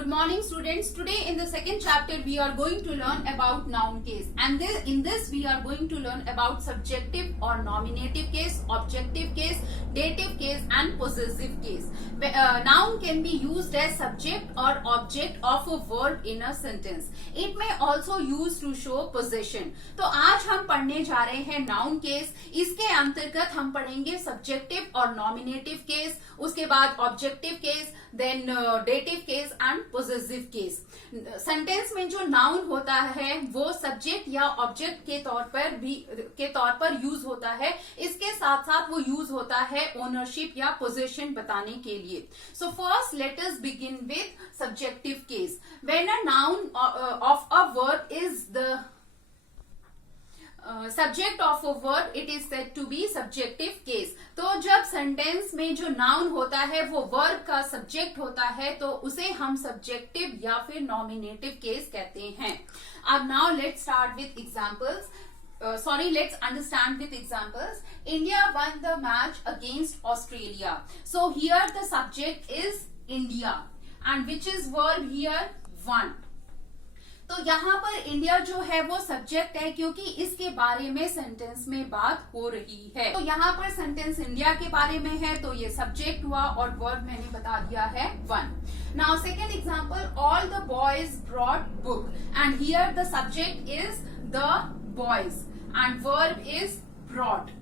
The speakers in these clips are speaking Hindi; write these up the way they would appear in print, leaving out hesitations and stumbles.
Good morning students. Today in the second chapter we are going to learn about noun case, and in this we are going to learn about subjective or nominative case, objective case, dative case and possessive case. Noun can be used as subject or object of a verb in a sentence. It may also used to show possession. तो आज हम पढ़ने जा रहे हैं नाउन केस. इसके अंतर्गत हम पढ़ेंगे सब्जेक्टिव और नॉमिनेटिव केस, उसके बाद objective case, then dative case and possessive case. Sentence में जो नाउन होता है वो सब्जेक्ट या ऑब्जेक्ट के तौर पर यूज होता है. इसके साथ साथ वो यूज होता है ओनरशिप या पोजेशन बताने के लिए. So first let us begin with subjective case. When a noun of a verb is the subject of a verb, it is said to be subjective case. तो जब सेंटेंस में जो नाउन होता है वो वर्ब का सब्जेक्ट होता है तो उसे हम सब्जेक्टिव या फिर नॉमिनेटिव केस कहते हैं. अब now let's start with examples. Let's understand with examples. India won the match against Australia. So here the subject is India and which is verb here won. तो यहाँ पर इंडिया जो है वो सब्जेक्ट है क्योंकि इसके बारे में सेंटेंस में बात हो रही है. तो यहाँ पर सेंटेंस इंडिया के बारे में है तो ये सब्जेक्ट हुआ और वर्ब मैंने बता दिया है one. Now second example, all the boys brought book and here the subject is the boys and verb is brought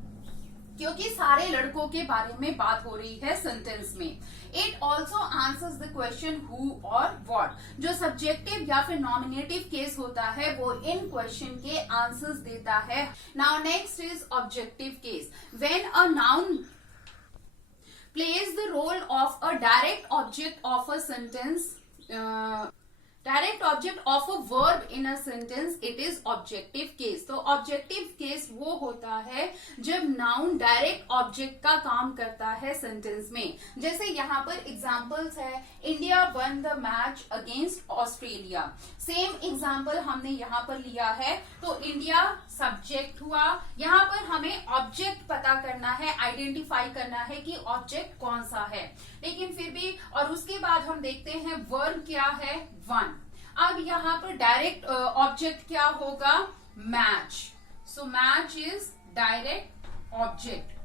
क्योंकि सारे लड़कों के बारे में बात हो रही है सेंटेंस में. It also answers the question who और व्हाट. जो सब्जेक्टिव या फिर नॉमिनेटिव केस होता है वो इन क्वेश्चन के आंसर्स देता है. Now next is objective case. When a noun plays the role of a direct object of a sentence, direct object of a verb in a sentence, it is objective case. तो ऑब्जेक्टिव केस वो होता है जब नाउन डायरेक्ट ऑब्जेक्ट का काम करता है सेंटेंस में. जैसे यहाँ पर एग्जांपल्स है, India one the match against Australia. Same example हमने यहाँ पर लिया है तो इंडिया सब्जेक्ट हुआ. यहाँ पर हमें ऑब्जेक्ट पता करना है, आइडेंटिफाई करना है कि ऑब्जेक्ट कौन सा है. लेकिन फिर भी और उसके बाद हम देखते हैं वर्ब क्या है, वन. अब यहाँ पर डायरेक्ट ऑब्जेक्ट क्या होगा, match. So match is direct object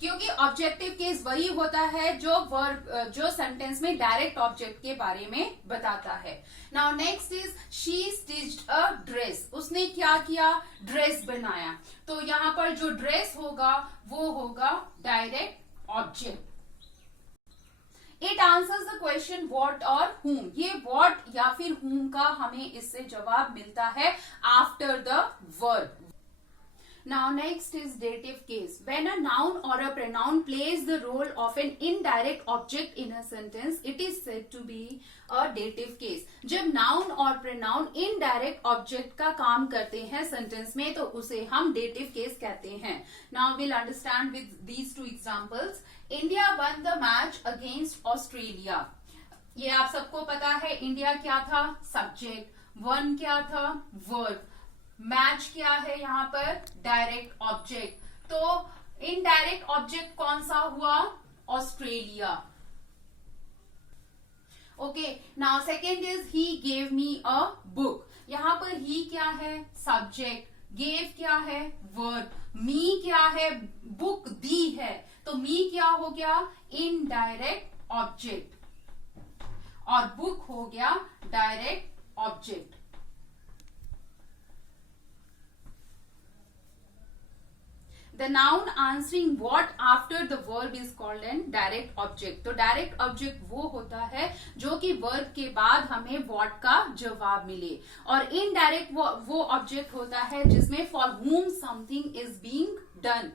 क्योंकि ऑब्जेक्टिव केस वही होता है जो वर्ब जो सेंटेंस में डायरेक्ट ऑब्जेक्ट के बारे में बताता है. Now next is she stitched a dress. उसने क्या किया, ड्रेस बनाया. तो यहाँ पर जो ड्रेस होगा वो होगा direct object. It answers the question what और whom. ये व्हाट या फिर whom का हमें इससे जवाब मिलता है after the verb. Now next is dative case. When a noun or a pronoun plays the role of an indirect object in a sentence, it is said to be a dative case. जब noun और pronoun indirect object का काम करते हैं sentence में तो उसे हम dative case कहते हैं. Now we'll understand with these two examples. India won the match against Australia. ये आप सबको पता है, इंडिया क्या था, सब्जेक्ट, वन क्या था, वर्ब, मैच क्या है यहाँ पर, डायरेक्ट ऑब्जेक्ट. तो इनडायरेक्ट ऑब्जेक्ट कौन सा हुआ, Australia. Okay. Now second is he gave me a book. यहाँ पर ही क्या है, सब्जेक्ट, गेव क्या है, वर्ब, मी क्या है, बुक दी है. तो मी क्या हो गया, इनडायरेक्ट ऑब्जेक्ट और बुक हो गया direct object. The noun answering what after the verb is called an direct object. तो direct object वो होता है जो कि verb के बाद हमें what का जवाब मिले. और indirect वो object होता है जिसमें for whom something is being done.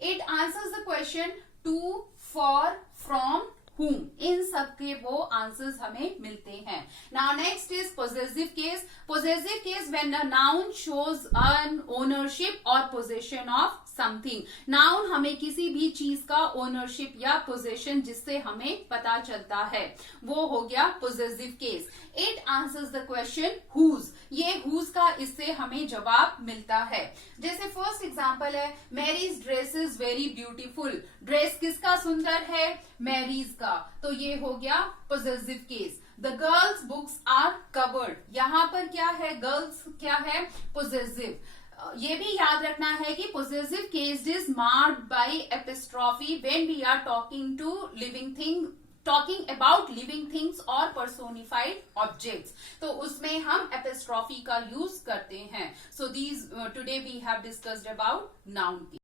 It answers the question to, for, from, whom. इन सब के वो आंसर्स हमें मिलते हैं. Now next is possessive case. Possessive case when a noun shows an ownership or possession of something. Noun हमें किसी भी चीज का ओनरशिप या पोजेशन जिससे हमें पता चलता है, वो हो गया possessive case. It answers the question whose, ये हुज का इससे हमें जवाब मिलता है। जैसे फर्स्ट एग्जांपल है, Mary's dress is very beautiful. Dress किसका सुंदर है? मैरीज का, तो ये हो गया possessive case. The girl's books are covered, यहां पर क्या है? गर्ल्स क्या है? पोजेसिव। ये भी याद रखना है कि possessive case is marked by apostrophe when we are talking to living thing, talking about living things और पर्सोनिफाइड ऑब्जेक्ट्स, तो उसमें हम एपिस्ट्रॉफी का यूज करते हैं। So these today we have discussed about noun.